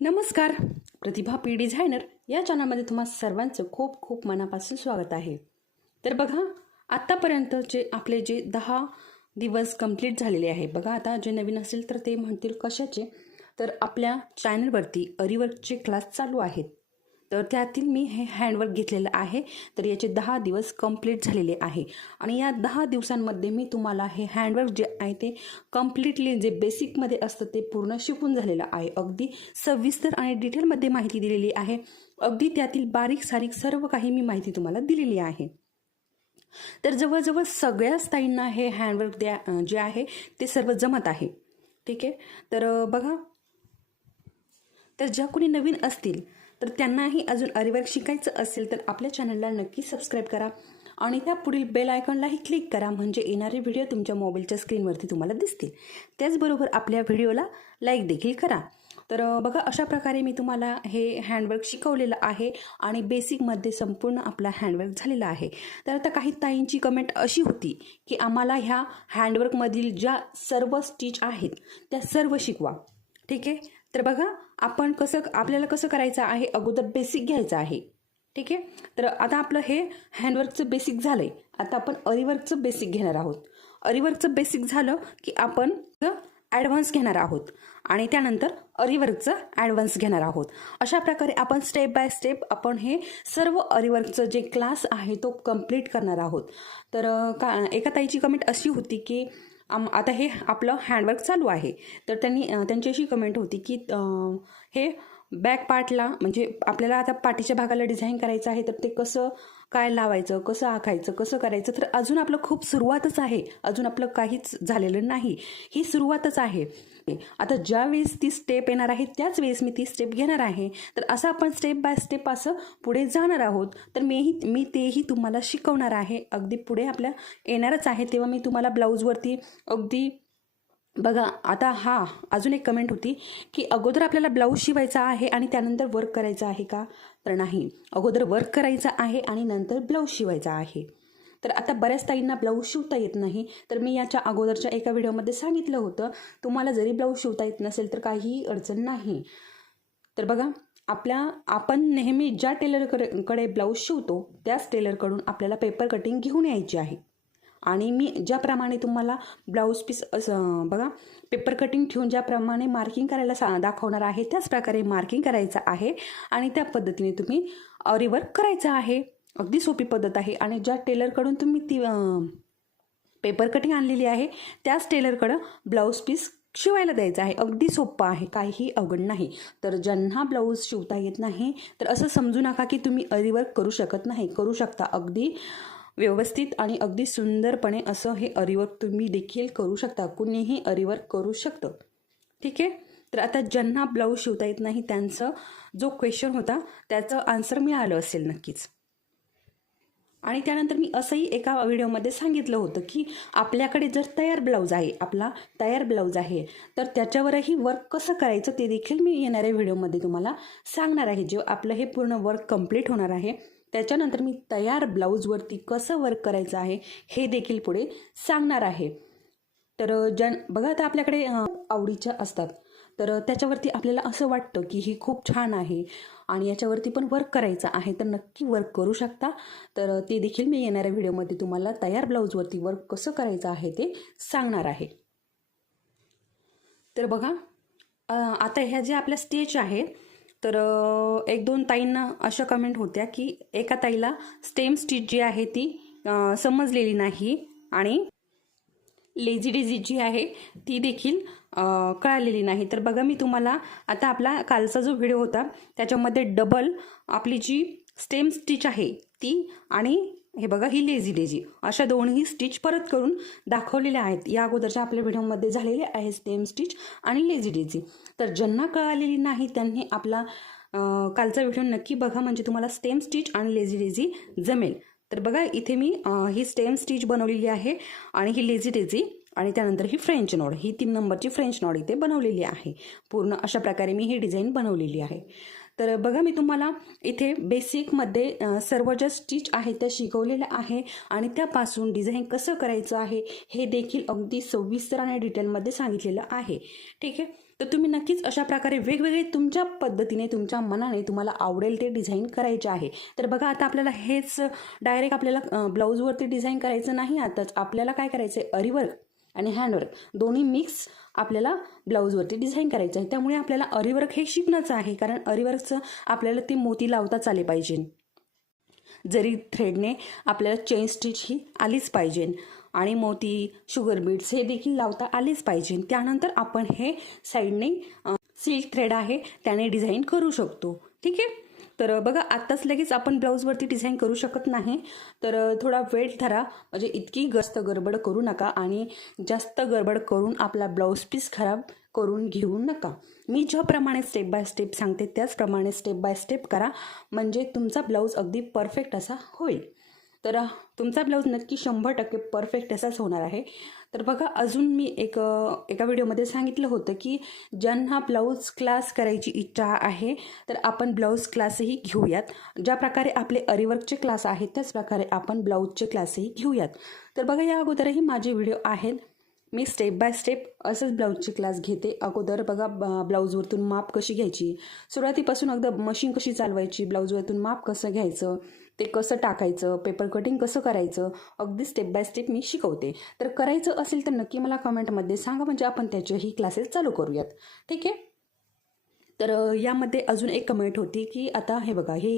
नमस्कार. प्रतिभा P designer या चॅनलमध्ये तुम्हा सर्वांचं खूप खूप मनापासून स्वागत आहे. तर बघा आत्तापर्यंत जे आपले जे दहा दिवस कंप्लीट झालेले आहे बघा आता जे नवीन असेल तर ते म्हणतील कशाचे? तर आपल्या चॅनलवरती अरिवर्कचे क्लास चालू आहेत. तर त्यातील मी हे हँडवर्क घेतलेलं आहे. तर याचे दहा दिवस कंप्लीट झालेले आहे. आणि या दहा दिवसांमध्ये मी तुम्हाला हे हँडवर्क जे आहे ते कम्प्लिटली जे बेसिकमध्ये असतं ते पूर्ण शिकून झालेलं आहे. अगदी सविस्तर आणि डिटेलमध्ये माहिती दिलेली आहे. अगदी त्यातील बारीक सारीक सर्व काही मी माहिती तुम्हाला दिलेली आहे. तर जवळजवळ सगळ्याच ताईंना हे हँडवर्क द्या जे आहे ते सर्व जमत आहे. ठीक आहे? तर बघा. तर ज्या कोणी नवीन असतील तर त्यांनाही अजून अरिवर्क शिकायचं असेल तर आपल्या चॅनलला नक्की सबस्क्राईब करा. आणि त्या पुढील बेल आयकॉनलाही क्लिक करा म्हणजे येणारे व्हिडिओ तुमच्या मोबाईलच्या स्क्रीनवरती तुम्हाला दिसतील. त्याचबरोबर आपल्या व्हिडिओला लाईक देखील करा. तर बघा अशा प्रकारे मी तुम्हाला हे हँडवर्क शिकवलेलं आहे आणि बेसिकमध्ये संपूर्ण आपला हँडवर्क झालेला आहे. तर आता काही ताईंची कमेंट अशी होती की आम्हाला ह्या हँडवर्कमधील ज्या सर्व स्टिच आहेत त्या सर्व शिकवा. ठीक आहे? तर बघा आपण कसं आपल्याला कसं करायचं आहे? अगोदर बेसिक घ्यायचं आहे. ठीक आहे? तर आता आपलं हे हँडवर्कचं बेसिक झालं आहे आता आपण अरिवर्कचं बेसिक घेणार आहोत. अरिवर्कचं बेसिक झालं की आपण ॲडव्हान्स घेणार आहोत. आणि त्यानंतर अरिवर्कचं ॲडव्हान्स घेणार आहोत. अशा प्रकारे आपण स्टेप बाय स्टेप आपण हे सर्व अरिवर्कचं जे क्लास आहे तो कंप्लीट करणार आहोत. तर का एका ताईची कमेंट अशी होती की आम आता हे आपलं हँडवर्क चालू आहे. तर त्यांनी त्यांची अशी कमेंट होती की हे बॅक पार्टला म्हणजे आपल्याला आता पाठीच्या भागाला डिझाईन करायचं आहे तर ते कसं काय लावायचं कसं आखायचं कसं करायचं तर अजून आपलं खूप सुरुवातच आहे. अजून आपलं काहीच झालेलं नाही. ही सुरुवातच आहे. आता ज्या वेळेस ती स्टेप येणार आहे त्याच वेळेस मी ती स्टेप घेणार आहे. तर असं आपण स्टेप बाय स्टेप असं पुढे जाणार आहोत. तर मीही मी तेही तुम्हाला शिकवणार आहे. अगदी पुढे आपल्या येणारच आहे. तेव्हा मी तुम्हाला ब्लाऊजवरती अगदी बघा आता हा अजून एक कमेंट होती की अगोदर आपल्याला ब्लाऊज शिवायचा आहे आणि त्यानंतर वर्क करायचं आहे का? तर नाही. अगोदर वर्क करायचं आहे आणि नंतर ब्लाऊज शिवायचा आहे. तर आता बऱ्याच ताईंना ब्लाऊज शिवता येत नाही. तर मी याच्या अगोदरच्या एका व्हिडिओमध्ये सांगितलं होतं तुम्हाला जरी ब्लाऊज शिवता येत नसेल तर काहीही अडचण नाही. तर बघा आपल्या आपण नेहमी ज्या टेलरकडे कडे ब्लाऊज शिवतो त्याच टेलरकडून आपल्याला पेपर कटिंग घेऊन यायची आहे. आणि मी ज्याप्रमाणे तुम्हाला ब्लाऊज पीस असं बघा पेपर कटिंग ठेवून ज्याप्रमाणे मार्किंग करायला सा दाखवणार आहे त्याच प्रकारे मार्किंग करायचं आहे आणि त्या पद्धतीने तुम्ही रिवर्क करायचं आहे. अगदी सोपी पद्धत आहे. आणि ज्या टेलरकडून तुम्ही ती पेपर कटिंग आणलेली आहे त्याच टेलरकडं ब्लाऊज पीस शिवायला द्यायचं आहे. अगदी सोपं आहे. काहीही अवघड नाही. तर ज्यांना ब्लाऊज शिवता येत नाही तर असं समजू नका की तुम्ही रिवर्क करू शकत नाही. करू शकता. अगदी व्यवस्थित आणि अगदी सुंदरपणे असं हे अरिवर्क तुम्ही देखील करू शकता. कुणीही अरिवर्क करू शकतं. ठीक आहे? तर आता ज्यांना ब्लाऊज शिवता येत नाही त्यांचं जो क्वेश्चन होता त्याचं आन्सर मिळालं असेल नक्कीच. आणि त्यानंतर मी असंही एका व्हिडिओमध्ये सांगितलं होतं की आपल्याकडे जर तयार ब्लाऊज आहे आपला तयार ब्लाऊज आहे तर त्याच्यावरही वर्क कसं करायचं ते देखील मी येणाऱ्या व्हिडिओमध्ये तुम्हाला सांगणार आहे. जेव्हा आपलं हे पूर्ण वर्क कंप्लीट होणार आहे त्याच्यानंतर मी तयार ब्लाऊजवरती कसं वर्क करायचं आहे हे देखील पुढे सांगणार आहे. तर ज्या बघा आता आपल्याकडे आवडीच्या असतात. तर त्याच्यावरती आपल्याला असं वाटतं की ही खूप छान आहे आणि याच्यावरती पण वर्क करायचं आहे तर नक्की वर्क करू शकता. तर ते देखील मी येणाऱ्या व्हिडिओमध्ये तुम्हाला तयार ब्लाऊजवरती वर्क कसं करायचं आहे ते सांगणार आहे. तर बघा आता ह्या ज्या आपल्या स्टेज आहेत तर एक दोन ताईंना अशा कमेंट होत्या की एका ताईला स्टेम स्टिच जी आहे ती समजलेली नाही आणि लेझी डिझीज जी आहे ती देखील कळालेली नाही. तर बघा मी तुम्हाला आता आपला कालचा जो व्हिडिओ होता त्याच्यामध्ये डबल आपली जी स्टेम स्टिच आहे ती आणि हे बघा ही लेझी डेझी अशा दोन्ही स्टिच परत करून दाखवलेल्या आहेत. या अगोदरच्या आपल्या व्हिडिओमध्ये झालेले आहे स्टेम स्टिच आणि लेझी डेझी तर ज्यांना कळालेली नाही त्यांनी आपला कालचा व्हिडिओ नक्की बघा. म्हणजे तुम्हाला स्टेम स्टिच आणि लेझी डेझी जमेल. तर बघा इथे मी ही स्टेम स्टिच बनवलेली आहे आणि ही लेझी डेझी आणि त्यानंतर ही फ्रेंच नॉड ही तीन नंबरची फ्रेंच नॉड इथे बनवलेली आहे. पूर्ण अशा प्रकारे मी ही डिझाईन बनवलेली आहे. तर बघा मी तुम्हाला इथे बेसिकमध्ये सर्व ज्या स्टिच आहेत त्या शिकवलेल्या आहे आणि त्यापासून डिझाईन कसं करायचं आहे हे देखील अगदी सविस्तर आणि डिटेलमध्ये सांगितलेलं आहे. ठीक आहे? तर तुम्ही नक्कीच अशा प्रकारे वेगवेगळे तुमच्या पद्धतीने तुमच्या मनाने तुम्हाला आवडेल ते डिझाईन करायचे आहे. तर बघा आता आपल्याला हेच डायरेक्ट आपल्याला ब्लाऊजवरती डिझाईन करायचं नाही आताच आपल्याला काय करायचं आहे अरीवर्क आणि हँडवर्क दोन्ही मिक्स आपल्याला ब्लाऊजवरती डिझाईन करायचं आहे. त्यामुळे आपल्याला अरीवर्क हे शिकणंच आहे. कारण अरिवर्कचं आपल्याला ते मोती लावताच आले पाहिजे. जरी थ्रेडने आपल्याला चेन स्टिच ही आलीच पाहिजे. आणि मोती शुगर बीट्स हे देखील लावता आलेच पाहिजे. त्यानंतर आपण हे साईडने सिल्क थ्रेड आहे त्याने डिझाईन करू शकतो. ठीक आहे? तर बघा आत्ताच लगेच आपण ब्लाऊजवरती डिझाईन करू शकत नाही. तर थोडा वेळ धरा. म्हणजे इतकी जास्त गडबड करू नका आणि जास्त गडबड करून आपला ब्लाऊज पीस खराब करून घेऊ नका. मी ज्याप्रमाणे स्टेप बाय स्टेप सांगते त्याचप्रमाणे स्टेप बाय स्टेप करा. म्हणजे तुमचा ब्लाऊज अगदी परफेक्ट असा होईल. तर तुमचा ब्लाऊज नक्की शंभर टक्के परफेक्ट असाच होणार आहे. तर बघा अजून मी एक एका व्हिडिओमध्ये सांगितलं होतं की ज्यांना ब्लाऊज क्लास करायची इच्छा आहे तर आपण ब्लाऊज क्लासही घेऊयात. ज्या प्रकारे आपले अरिवर्कचे क्लास आहेत त्याच प्रकारे आपण ब्लाऊजचे क्लासही घेऊयात. तर बघा या अगोदरही माझे व्हिडिओ आहेत. मी स्टेप बाय स्टेप असंच ब्लाऊजचे क्लास घेते. अगोदर बघा ब्लाऊजवरतून माप कशी घ्यायची? सुरुवातीपासून अगदी मशीन कशी चालवायची? ब्लाऊजवरतून माप कसं घ्यायचं? ते कसं टाकायचं पेपर कटिंग कसं करायचं अगदी स्टेप बाय स्टेप मी शिकवते. तर करायचं असेल तर नक्की मला कमेंटमध्ये सांगा म्हणजे आपण त्याचेही क्लासेस चालू करूयात. ठीक आहे? तर यामध्ये अजून एक कमेंट होती की आता हे बघा हे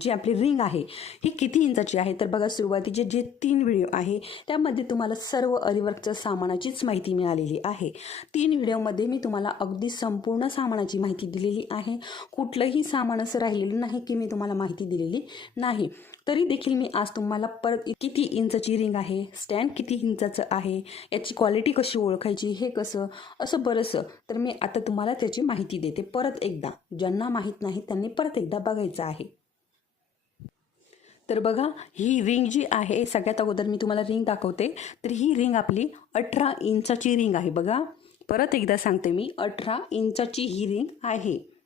जी आपली रिंग आहे ही किती इंचाची आहे? तर बघा सुरुवातीचे जे तीन व्हिडिओ आहे त्यामध्ये तुम्हाला सर्व अरिवर्कच्या सामानाचीच माहिती मिळालेली आहे. तीन व्हिडिओमध्ये मी तुम्हाला अगदी संपूर्ण सामानाची माहिती दिलेली आहे. कुठलंही सामान असं राहिलेलं नाही की मी तुम्हाला माहिती दिलेली नाही. तरी देखील मी आज तुम्हाला परत किती इंचची रिंग आहे स्टँड किती इंचाचं आहे याची क्वालिटी कशी ओळखायची हे कसं असं बरंचसं तर मी आता तुम्हाला त्याची माहिती देते. परत एकदा ज्यांना माहीत नाही त्यांनी परत एकदा बघायचं आहे. तर बघा ही रिंग जी आहे सगळ्यात अगोदर मी तुम्हाला रिंग दाखवते. तर ही रिंग आपली अठरा इंचाची रिंग आहे बघा. परत एकदा सांगते मी अठरा इंचाची ही रिंग आहे.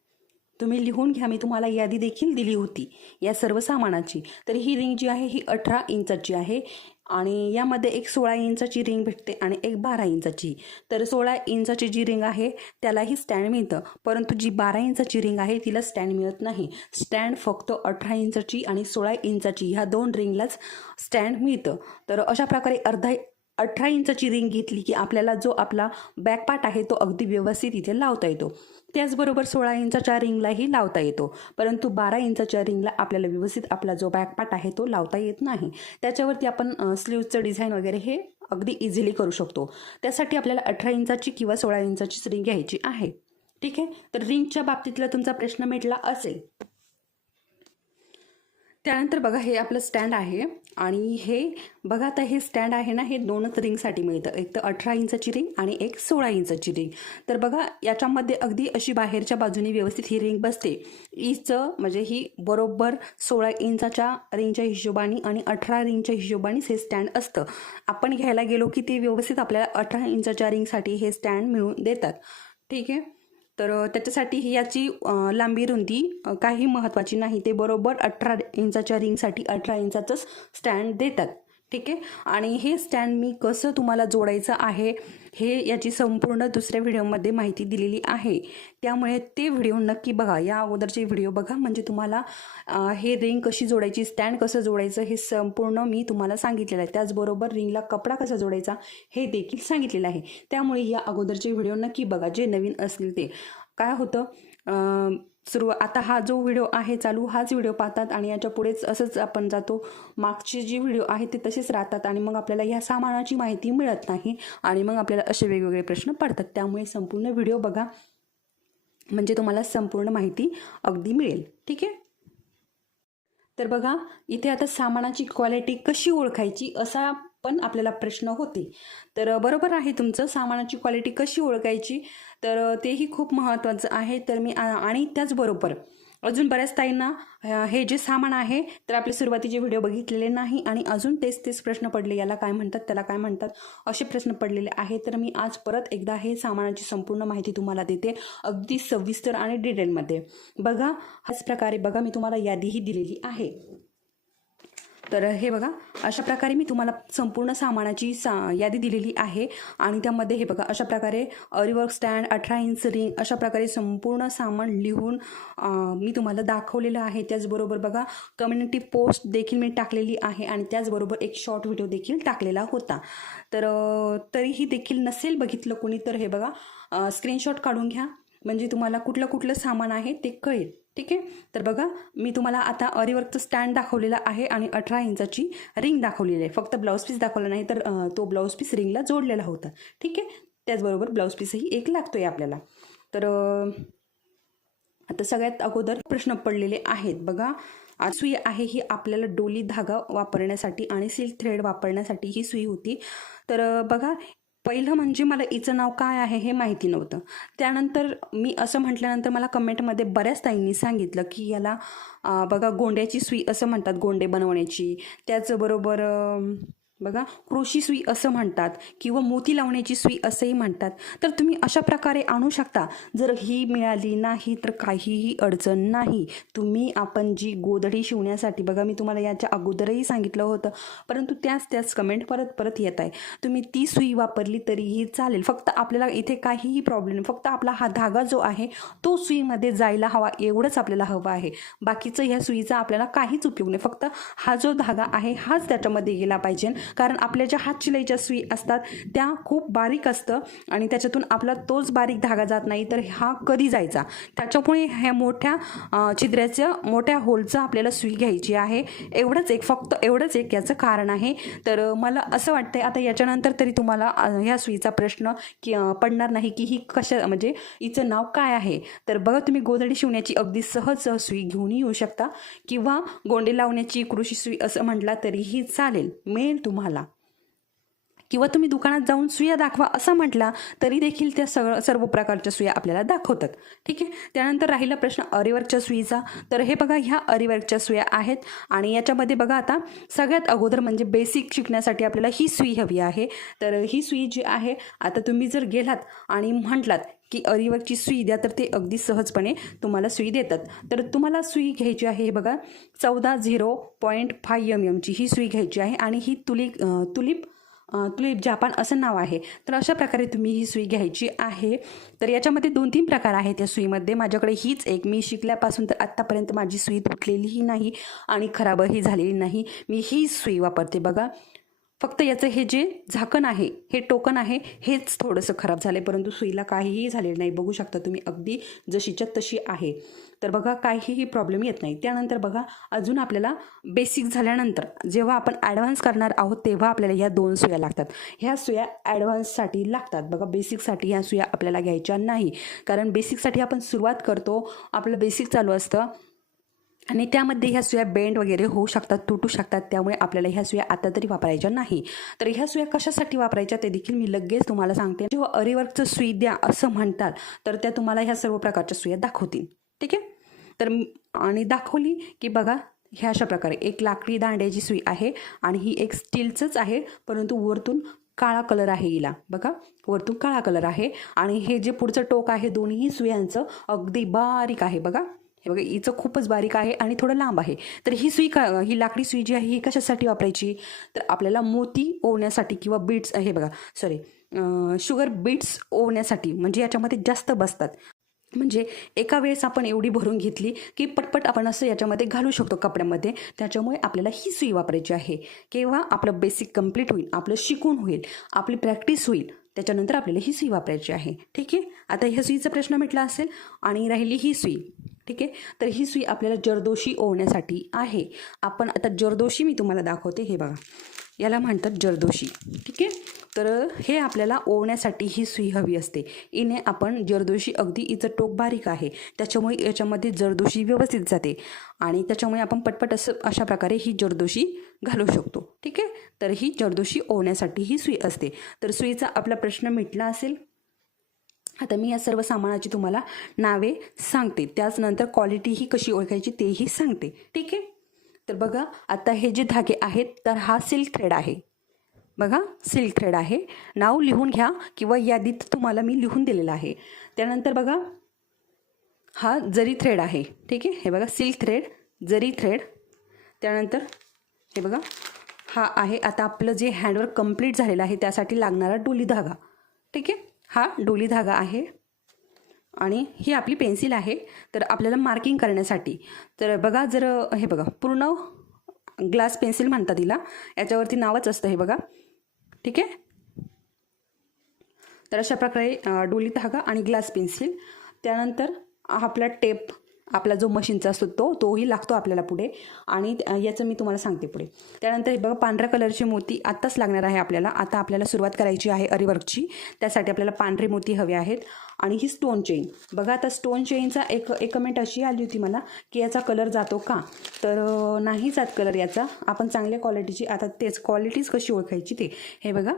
तुम्ही लिहून घ्या. मी तुम्हाला यादी देखील दिली होती या सर्व सामानाची. तर ही रिंग जी आहे ही अठरा इंचाची आहे आणि यामध्ये एक सोळा इंचाची रिंग भेटते आणि एक बारा इंचाची. तर सोळा इंचाची जी रिंग आहे त्यालाही स्टँड मिळतं. परंतु जी बारा इंचाची रिंग आहे तिला स्टँड मिळत नाही. स्टँड फक्त अठरा इंचाची आणि सोळा इंचाची. ह्या दोन रिंगलाच स्टँड मिळतं. तर अशा प्रकारे अर्धा अठरा इंचाची रिंग घेतली की आपल्याला जो आपला बॅकपार्ट आहे तो अगदी व्यवस्थित इथे लावता येतो. त्याचबरोबर सोळा इंचाच्या रिंगलाही लावता येतो. परंतु बारा इंचाच्या रिंगला आपल्याला व्यवस्थित आपला जो बॅकपार्ट आहे तो लावता येत नाही. त्याच्यावरती आपण स्लीवचं डिझाईन वगैरे हे अगदी इझिली करू शकतो. त्यासाठी आपल्याला अठरा इंचाची किंवा सोळा इंचाचीच रिंग घ्यायची आहे. ठीक आहे? तर रिंगच्या बाबतीतला तुमचा प्रश्न मिटला असेल. त्यानंतर बघा हे आपलं स्टँड आहे आणि हे बघा आता हे स्टँड आहे ना हे दोनच रिंगसाठी मिळतं. एक तर अठरा इंचाची रिंग आणि एक सोळा इंचाची रिंग. तर बघा याच्यामध्ये अगदी अशी बाहेरच्या बाजूने व्यवस्थित ही रिंग बसते. ईचं म्हणजे ही बरोबर सोळा इंचाच्या रिंगच्या हिशोबाने आणि अठरा रिंगच्या हिशोबानेच हे स्टँड असतं. आपण घ्यायला गेलो की ते व्यवस्थित आपल्याला अठरा इंचाच्या रिंगसाठी हे स्टँड मिळून देतात. ठीक आहे? तर त्याच्यासाठी याची लांबी रुंदी काही महत्त्वाची नाही. ते बरोबर अठरा इंचाच्या रिंगसाठी अठरा इंचाचंच स्टँड देतात. ठीक आहे? आणि हे स्टँड मी कसं तुम्हाला जोडायचं आहे हे याची संपूर्ण दुसऱ्या व्हिडिओमध्ये माहिती दिलेली आहे. त्यामुळे ते व्हिडिओ नक्की बघा. या अगोदरचे व्हिडिओ बघा. म्हणजे तुम्हाला हे रिंग कशी जोडायची स्टँड कसं जोडायचं हे संपूर्ण मी तुम्हाला सांगितलेलं आहे. त्याचबरोबर रिंगला कपडा कसा जोडायचा हे देखील सांगितलेलं आहे. त्यामुळे या अगोदरचे व्हिडिओ नक्की बघा. जे नवीन असतील ते. काय होतं सुरू आता हा जो व्हिडिओ आहे चालू हाच व्हिडिओ पाहतात आणि याच्या पुढेच असंच आपण जातो. मागचे जे व्हिडिओ आहे ते तसेच राहतात आणि मग आपल्याला ह्या सामानाची माहिती मिळत नाही आणि मग आपल्याला असे वेगवेगळे प्रश्न पडतात. त्यामुळे संपूर्ण व्हिडिओ बघा. म्हणजे तुम्हाला संपूर्ण माहिती अगदी मिळेल. ठीक आहे? तर बघा इथे आता सामानाची क्वालिटी कशी ओळखायची असा पण आपल्याला प्रश्न होते. तर बरोबर आहे तुमचं. सामानाची क्वालिटी कशी ओळखायची? तर तेही खूप महत्त्वाचं आहे. तर मी आणि त्याचबरोबर अजून बऱ्याच ताईंना हे जे सामान आहे तर आपले सुरुवातीचे व्हिडिओ बघितलेले नाही आणि अजून तेच तेच प्रश्न पडले. याला काय म्हणतात? त्याला काय म्हणतात? असे प्रश्न पडलेले आहे तर मी आज परत एकदा हे सामानाची संपूर्ण माहिती तुम्हाला देते. अगदी सविस्तर आणि डिटेलमध्ये बघा ह्याच प्रकारे बघा मी तुम्हाला यादीही दिलेली आहे. तर हे बघा अशा प्रकारे मी तुम्हाला संपूर्ण सामानाची सा यादी दिलेली आहे. आणि त्यामध्ये हे बघा अशा प्रकारे अरिवर्क स्टँड अठरा इंच रिंग अशा प्रकारे संपूर्ण सामान लिहून मी तुम्हाला दाखवलेलं आहे. त्याचबरोबर बघा कम्युनिटी पोस्ट देखील मी टाकलेली आहे आणि त्याचबरोबर एक शॉर्ट व्हिडिओ देखील टाकलेला होता. तर तरीही देखील नसेल बघितलं कोणी तर हे बघा स्क्रीनशॉट काढून घ्या. म्हणजे तुम्हाला कुठलं कुठलं सामान आहे ते कळेल. ठीक आहे? तर बघा मी तुम्हाला आता अरिवर्कचं स्टँड दाखवलेला आहे आणि अठरा इंचाची रिंग दाखवलेली आहे. फक्त ब्लाऊज पीस दाखवला नाही तर तो ब्लाऊज पीस रिंगला जोडलेला होता. ठीक आहे? त्याचबरोबर ब्लाऊज पीसही एक लागतो आहे आपल्याला. तर आता सगळ्यात अगोदर प्रश्न पडलेले आहेत. बघा सुई आहे ही आपल्याला डोली धागा वापरण्यासाठी आणि सिल्क थ्रेड वापरण्यासाठी ही सुई होती. तर बघा पहिलं म्हणजे मला हिचं नाव काय आहे हे माहिती नव्हतं. त्यानंतर मी असं म्हटल्यानंतर मला कमेंटमध्ये बऱ्याच ताईंनी सांगितलं की याला बघा गोंड्याची सुई असं म्हणतात गोंडे बनवण्याची. त्याचबरोबर बघा कृषी सुई असं म्हणतात किंवा मोती लावण्याची सुई असंही म्हणतात. तर तुम्ही अशा प्रकारे आणू शकता. जर ही मिळाली नाही तर काहीही अडचण नाही. तुम्ही आपण जी गोधडी शिवण्यासाठी बघा मी तुम्हाला याच्या अगोदरही सांगितलं होतं परंतु त्याच त्याच कमेंट परत परत येत आहे. तुम्ही ती सुई वापरली तरीही चालेल. फक्त आपल्याला इथे काहीही प्रॉब्लेम नाही. फक्त आपला हा धागा जो आहे तो सुईमध्ये जायला हवा एवढंच आपल्याला हवं आहे. बाकीचं ह्या सुईचा आपल्याला काहीच उपयोग नाही. फक्त हा जो धागा आहे हाच त्याच्यामध्ये गेला पाहिजे. कारण आपल्या ज्या हात शिलाईच्या सुई असतात त्या खूप बारीक असतं आणि त्याच्यातून आपला तोच बारीक धागा जात नाही तर हा कधी जायचा? त्याच्यामुळे ह्या मोठ्या अं, मोठ्या होलचं आपल्याला सुई घ्यायची आहे. एवढंच एक फक्त एवढंच एक याचं कारण आहे. तर मला असं वाटतंय आता याच्यानंतर तरी तुम्हाला ह्या सुईचा प्रश्न की पडणार नाही की ही कशा म्हणजे हिचं नाव काय आहे? तर बघा तुम्ही गोधडी शिवण्याची अगदी सहज सुई घेऊनही येऊ शकता. किंवा गोंडे लावण्याची कृषी सुई असं म्हटला तरीही चालेल. मिळेल तुम्हाला किंवा तुम्ही दुकानात जाऊन सुया दाखवा असं म्हटला तरी देखील त्या सगळं सर्व प्रकारच्या सुया आपल्याला दाखवतात. ठीक आहे? त्यानंतर राहिला प्रश्न अरिवर्कच्या सुईचा. तर हे बघा ह्या अरिवर्कच्या सुया आहेत. आणि याच्यामध्ये बघा आता सगळ्यात अगोदर म्हणजे बेसिक शिकण्यासाठी आपल्याला ही सुई हवी आहे. तर ही सुई जी आहे आता तुम्ही जर गेलात आणि म्हटलात की अरिवर्कची सुई द्या तर ते अगदी सहजपणे तुम्हाला सुई देतात. तर तुम्हाला सुई घ्यायची आहे हे बघा चौदा झिरो पॉईंट फाय एम एमची ही सुई घ्यायची आहे आणि ही तुली तुलीप तुलिप तुलिप जापान असं नाव आहे. तर अशा प्रकारे तुम्ही ही सुई घ्यायची आहे. तर याच्यामध्ये दोन तीन प्रकार आहेत या सुईमध्ये. माझ्याकडे हीच एक मी शिकल्यापासून तर आत्तापर्यंत माझी सुई तुटलेलीही नाही आणि खराबही झालेली नाही. मी ही सुई वापरते बघा. फक्त याचं हे जे झाकण आहे हे टोकन आहे हेच थोडंसं खराब झालं आहे परंतु सुईला काहीही झालेलं नाही. बघू शकता तुम्ही अगदी जशीच्या तशी आहे. तर बघा काहीही प्रॉब्लेम येत नाही. त्यानंतर बघा अजून आपल्याला बेसिक झाल्यानंतर जेव्हा आपण ॲडव्हान्स करणार आहोत तेव्हा आपल्याला ह्या दोन सुया लागतात. ह्या सुया ॲडव्हान्ससाठी लागतात. बघा बेसिकसाठी ह्या सुया आपल्याला घ्यायच्या नाही. कारण बेसिकसाठी आपण सुरुवात करतो आपलं बेसिक चालू असतं. आणि त्यामध्ये ह्या सुया बेंड वगैरे होऊ शकतात तुटू शकतात त्यामुळे आपल्याला ह्या सुया आता तरी वापरायच्या नाही. तर ह्या सुया कशासाठी वापरायच्या ते देखील मी लगेच तुम्हाला सांगते. जेव्हा अरिवर्कचं सुई द्या असं म्हणतात तर त्या तुम्हाला ह्या सर्व प्रकारच्या सुया दाखवतील. ठीक आहे? तर आणि दाखवली की बघा ह्या अशा प्रकारे. एक लाकडी दांड्याची सुई आहे आणि ही एक स्टीलचंच आहे परंतु वरतून काळा कलर आहे हिला. बघा वरतून काळा कलर आहे. आणि हे जे पुढचं टोक आहे दोन्ही सुयांचं अगदी बारीक आहे. बघा हे बघा हिचं खूपच बारीक आहे आणि थोडं लांब आहे. तर ही सुई का ही लाकडी सुई जी आहे ही कशासाठी वापरायची? तर आपल्याला मोती ओवण्यासाठी किंवा बीट्स हे बघा सॉरी शुगर बीट्स ओवण्यासाठी म्हणजे याच्यामध्ये जास्त बसतात. म्हणजे एका वेळेस आपण एवढी भरून घेतली की पटपट आपण असं याच्यामध्ये घालू शकतो कपड्यामध्ये. त्याच्यामुळे आपल्याला ही सुई वापरायची आहे. केव्हा आपलं बेसिक कंप्लीट होईल आपलं शिकून होईल आपली प्रॅक्टिस होईल त्याच्यानंतर आपल्याला ही सुई वापरायची आहे. ठीक आहे? आता ह्या सुईचा प्रश्न मिटला असेल आणि राहिली ही सुई. ठीक आहे? तर ही सुई आपल्याला जरदोशी ओवण्यासाठी आहे. आपण आता जरदोशी मी तुम्हाला दाखवते. हे बघा. याला म्हणतात जरदोशी. ठीक आहे? तर हे आपल्याला ओवण्यासाठी ही सुई हवी असते. इने आपण जरदोशी अगदी इचं टोक बारीक आहे. त्याच्यामुळे याच्यामध्ये जरदोशी व्यवस्थित जाते. आणि त्याच्यामुळे आपण पटपट असं अशा प्रकारे ही जरदोशी घालू शकतो. ठीक आहे? तर ही जरदोशी ओवण्यासाठी ही सुई असते. तर सुईचा आपला प्रश्न मिटला असेल आता मी या सर्व सामानाची तुम्हाला नावे सांगते. त्याचनंतर क्वालिटी ही कशी ओळखायची तेही सांगते. ठीक आहे? तर बघा आता हे जे धागे आहेत तर हा सिल्क थ्रेड आहे. बघा सिल्क थ्रेड आहे. नाव लिहून घ्या किंवा यादीत तुम्हाला मी लिहून दिलेलं आहे. त्यानंतर बघा हा जरी थ्रेड आहे. ठीक आहे? हे बघा सिल्क थ्रेड जरी थ्रेड त्यानंतर हे बघा हा आहे. आता आपलं जे हँडवर्क कंप्लीट झालेलं आहे त्यासाठी लागणारा डोली धागा. ठीक आहे? हा डोली धागा आहे. आणि ही आपली पेन्सिल आहे. तर आपल्याला मार्किंग करण्यासाठी. तर बघा जर हे बघा पूर्ण ग्लास पेन्सिल म्हणतात तिला याच्यावरती नावच असतं हे बघा. ठीक आहे? तर अशा प्रकारे डोली धागा आणि ग्लास पेन्सिल. त्यानंतर आपला टेप आपला जो मशीनचा असतो तो तोही लागतो आपल्याला पुढे. आणि याचं मी तुम्हाला सांगते पुढे. त्यानंतर हे बघा पांढऱ्या कलरची मोती आत्ताच लागणार आहे आपल्याला. आता आपल्याला सुरुवात करायची आहे अरिवर्कची. त्यासाठी आपल्याला पांढरे मोती हवे आहेत. आणि ही स्टोन चेन बघा आता स्टोन चेनचा एक एक कमेंट अशी आली होती मला की याचा कलर जातो का? तर नाही जात कलर याचा. आपण चांगल्या क्वालिटीची आता तेच क्वालिटीज कशी ओळखायची ते. हे बघा.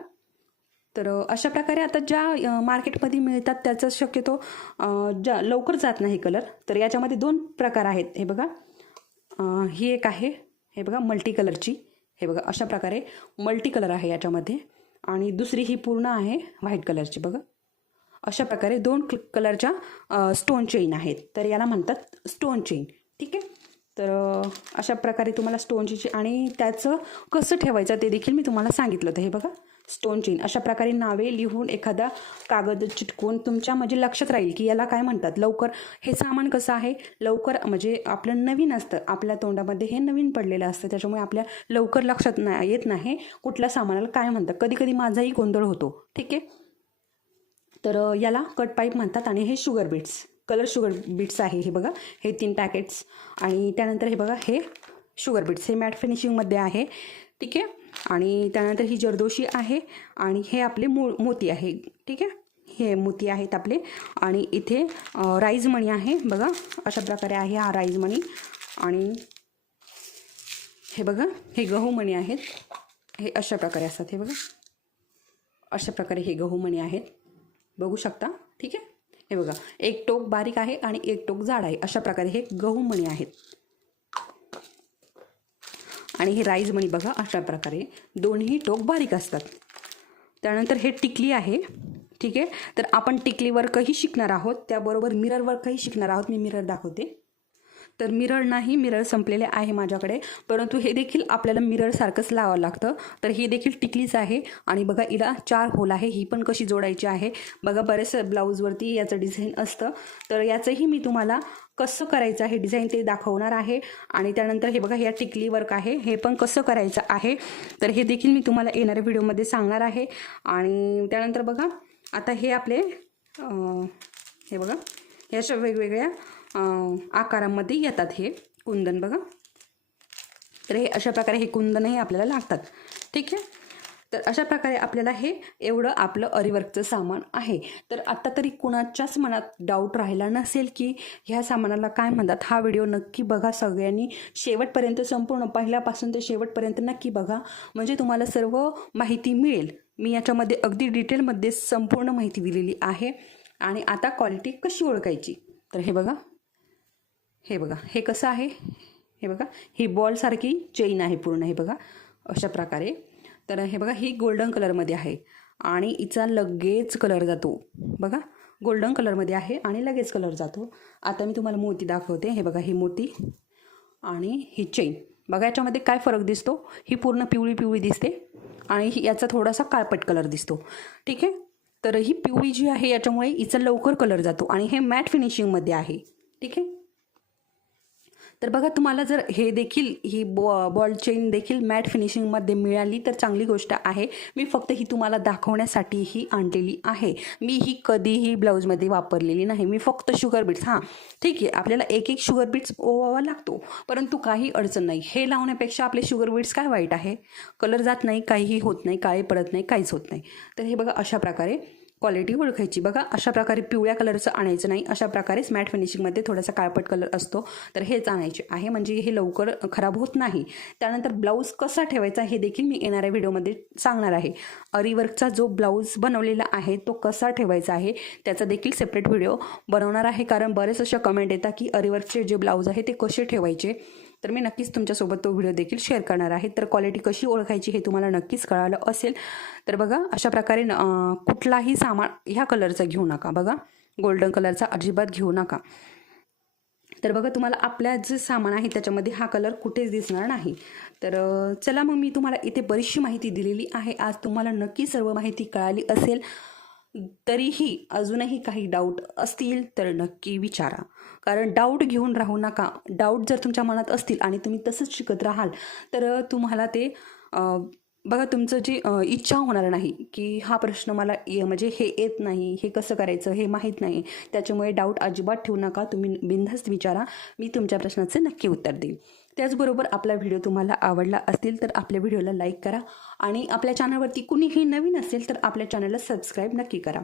तर अशा प्रकारे आता ज्या मार्केटमध्ये मिळतात त्याचा शक्यतो ज्या लवकर जात नाही कलर तर याच्यामध्ये दोन प्रकार आहेत. हे बघा. ही एक आहे. हे बघा मल्टी कलरची. हे बघा अशा प्रकारे मल्टी कलर आहे याच्यामध्ये. आणि दुसरी ही पूर्ण आहे व्हाईट कलरची बघा. अशा प्रकारे दोन कलरच्या स्टोन चेन आहेत. तर याला म्हणतात स्टोन चेन. ठीक आहे? तर अशा प्रकारे तुम्हाला स्टोनची आणि त्याचं कसं ठेवायचं ते देखील मी तुम्हाला सांगितलं होतं. हे बघा. स्टोन चेन अशा प्रकारे नावे लिहून एखादा कागद चिटकून तुमच्या म्हणजे लक्षात राहील की याला काय म्हणतात. लवकर हे सामान कसं आहे? लवकर म्हणजे आपलं नवीन असतं. आपल्या तोंडामध्ये हे नवीन पडलेलं असतं. त्याच्यामुळे आपल्या लवकर लक्षात ना येत नाही कुठल्या सामानाला काय म्हणतात. कधी कधी माझाही गोंधळ होतो. ठीक आहे? तर याला कट पाईप म्हणतात आणि हे sugar beads colour sugar beads आहे हे बघा. हे तीन पॅकेट्स आणि त्यानंतर हे बघा हे शुगर बीट्स हे मॅट फिनिशिंगमध्ये आहे. ठीक आहे? आणि त्यानंतर ही जरदोशी आहे आणि हे आपले मो मोती आहे. ठीक आहे? हे मोती आहेत आपले. आणि इथे राईज मणी आहे. बघा अशा प्रकारे आहे हा राईज मणी. आणि हे बघा हे गहू मणी आहेत. हे अशा प्रकारे असतात हे बघा. अशा प्रकारे हे गहू मणी आहेत. बघू शकता? ठीक आहे? हे बघा एक टोक बारीक आहे आणि एक टोक जाड आहे. अशा प्रकारे हे गहू मणी आहेत. आणि हे राईज मणी बघा अशा प्रकारे दोन्ही टोक बारीक असतात. त्यानंतर हे टिकली आहे. ठीक आहे? तर आपण टिकली वर्कही शिकणार आहोत. त्याबरोबर मिरर वर्कही शिकणार आहोत. मी मिरर दाखवते. तर मिरर नाही मिरर संपलेले आहे माझ्याकडे. परंतु हे देखील आपल्याला मिररसारखंच लावावं लागतं. तर ही देखील टिकलीच आहे. आणि बघा हिला चार होल आहे. ही पण कशी जोडायची आहे. बघा बरेच ब्लाऊजवरती याचं डिझाईन असतं. तर याचंही मी तुम्हाला कसं करायचं आहे डिझाईन ते दाखवणार आहे. आणि त्यानंतर हे बघा ह्या टिकली वर्क आहे. हे पण कसं करायचं आहे. तर हे देखील मी तुम्हाला येणाऱ्या व्हिडिओमध्ये सांगणार आहे. आणि त्यानंतर बघा आता हे आपले हे बघा याच्या वेगवेगळ्या आकारामध्ये येतात हे कुंदन बघा. तर हे अशा प्रकारे हे कुंदनही आपल्याला लागतात. ठीक आहे? तर अशा प्रकारे आपल्याला हे एवढं आपलं अरिवर्कचं सामान आहे. तर आत्ता तरी कुणाच्याच मनात डाऊट राहिला नसेल की ह्या सामानाला काय म्हणतात हा व्हिडिओ नक्की बघा सगळ्यांनी. शेवटपर्यंत संपूर्ण पहिल्यापासून ते शेवटपर्यंत नक्की बघा. म्हणजे तुम्हाला सर्व माहिती मिळेल. मी याच्यामध्ये अगदी डिटेलमध्ये संपूर्ण माहिती दिलेली आहे. आणि आता क्वालिटी कशी ओळखायची? तर हे बघा. हे बघा हे कसं आहे? हे बघा ही बॉलसारखी चेन आहे पूर्ण हे बघा अशा प्रकारे. तर हे बघा ही गोल्डन कलरमध्ये आहे. आणि हिचा लगेच कलर जातो. बघा गोल्डन कलरमध्ये आहे आणि लगेच कलर जातो. आता मी तुम्हाला मोती दाखवते. हे बघा ही मोती आणि ही चेन बघा याच्यामध्ये काय फरक दिसतो? ही पूर्ण पिवळी पिवळी दिसते आणि ही याचा थोडासा काळपट कलर दिसतो. ठीक आहे? तर ही पिवळी जी आहे याच्यामुळे हिचा लवकर कलर जातो आणि हे मॅट फिनिशिंगमध्ये आहे. ठीक आहे? तर बघा तुम्हाला जर हे देखील ही बॉ बॉल चेन देखील मॅट फिनिशिंगमध्ये मिळाली तर चांगली गोष्ट आहे. मी फक्त ही तुम्हाला दाखवण्यासाठी ही आणलेली आहे. मी ही कधीही ब्लाऊजमध्ये वापरलेली नाही. मी फक्त शुगर बीट्स हां. ठीक आहे आपल्याला एक एक शुगर बीट्स ओवावा लागतो. परंतु काही अडचण नाही. हे लावण्यापेक्षा आपले शुगर बीट्स काय वाईट आहे? कलर जात नाही काहीही होत नाही काळे पडत नाही काहीच होत नाही. तर हे बघा अशा प्रकारे क्वालिटी ओळखायची. बघा अशा प्रकारे पिवळ्या कलरचं आणायचं नाही. अशा प्रकारेच मॅट फिनिशिंगमध्ये थोडासा काळपट कलर असतो. तर हेच आणायचे आहे. म्हणजे हे लवकर खराब होत नाही. त्यानंतर ब्लाऊज कसा ठेवायचा हे देखील मी येणाऱ्या व्हिडिओमध्ये सांगणार आहे. अरीवर्कचा जो ब्लाऊज बनवलेला आहे तो कसा ठेवायचा आहे त्याचा देखील सेपरेट व्हिडिओ बनवणार आहे. कारण बरेच अशा कमेंट येतात की अरीवर्कचे जे ब्लाऊज आहे ते कसे ठेवायचे? तर मी नक्कीच तुमच्यासोबत तो व्हिडिओ देखील शेअर करणार आहे. तर क्वालिटी कशी ओळखायची हे तुम्हाला नक्कीच कळालं असेल. तर बघा अशा प्रकारे कुठलाही सामान ह्या कलरचा घेऊ नका बघा. गोल्डन कलरचा अजिबात घेऊ नका. तर बघा तुम्हाला आपल्या जे सामान आहे त्याच्यामध्ये हा कलर कुठेच दिसणार नाही. तर चला मग मी तुम्हाला इथे बरीचशी माहिती दिलेली आहे. आज तुम्हाला नक्की सर्व माहिती कळाली असेल. तरीही अजूनही काही डाऊट असतील तर नक्की विचारा. कारण डाऊट घेऊन राहू नका. डाऊट जर तुमच्या मनात असतील आणि तुम्ही तसंच शिकत राहाल तर तुम्हाला ते बघा तुमचं जी इच्छा होणार नाही की हा प्रश्न मला ये- म्हणजे हे येत नाही हे कसं करायचं हे माहीत नाही त्याच्यामुळे डाऊट अजिबात ठेवू नका. तुम्ही बिनधास्त विचारा. मी तुमच्या प्रश्नाचे नक्की उत्तर देईल त्याचबरोबर आपला व्हिडिओ तुम्हाला आवडला असेल तर आपल्या व्हिडिओला लाईक करा. आणि आपल्या चॅनलवरती कुणीही नवीन असेल तर आपल्या चॅनलला सबस्क्राईब नक्की करा.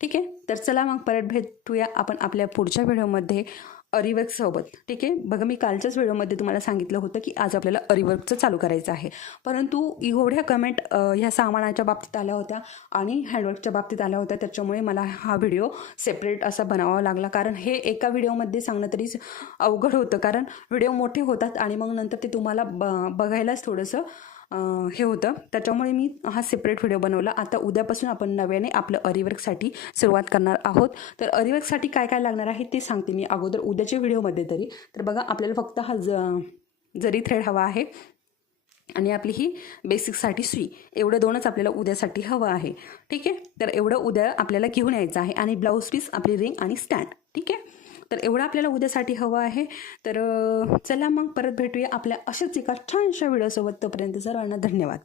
ठीक आहे? तर चला मग परत भेटूया आपण आपल्या पुढच्या व्हिडिओमध्ये अरिवर्कसोबत ठीक आहे? बघा मी कालच्याच व्हिडिओमध्ये तुम्हाला सांगितलं होतं की आज आपल्याला अरिवर्कचं चालू करायचं आहे. परंतु एवढ्या कमेंट ह्या सामानाच्या बाबतीत आल्या होत्या आणि हँडवर्कच्या बाबतीत आल्या होत्या. त्याच्यामुळे मला हा व्हिडिओ सेपरेट असा बनावा लागला. कारण हे एका व्हिडिओमध्ये सांगणं तरीच अवघड होतं. कारण व्हिडिओ मोठे होतात आणि मग नंतर ते तुम्हाला ब बघायलाच थोडंसं हे होतं. त्याच्यामुळे मी हा सेपरेट व्हिडिओ बनवला. आता उद्यापासून आपण नव्याने आपलं अरिवर्कसाठी सुरुवात करणार आहोत. तर अरिवर्कसाठी काय काय लागणार आहे ते सांगते मी अगोदर. उद्याच्या व्हिडिओमध्ये तरी. तर बघा आपल्याला फक्त हा ज जरी थ्रेड हवा आहे आणि आपली ही बेसिकसाठी सुई. एवढं दोनच आपल्याला उद्यासाठी हवं आहे. ठीक आहे? तर एवढं उद्या आपल्याला घेऊन यायचं आहे. आणि ब्लाऊज पीस आपली रिंग आणि स्टँड ठीक आहे? तर एवढं आपल्याला उद्यासाठी हवं आहे. तर चला मग परत भेटूया आपल्या अशाच एका छानशा व्हिडिओसोबत. तोपर्यंत सर्वांना धन्यवाद.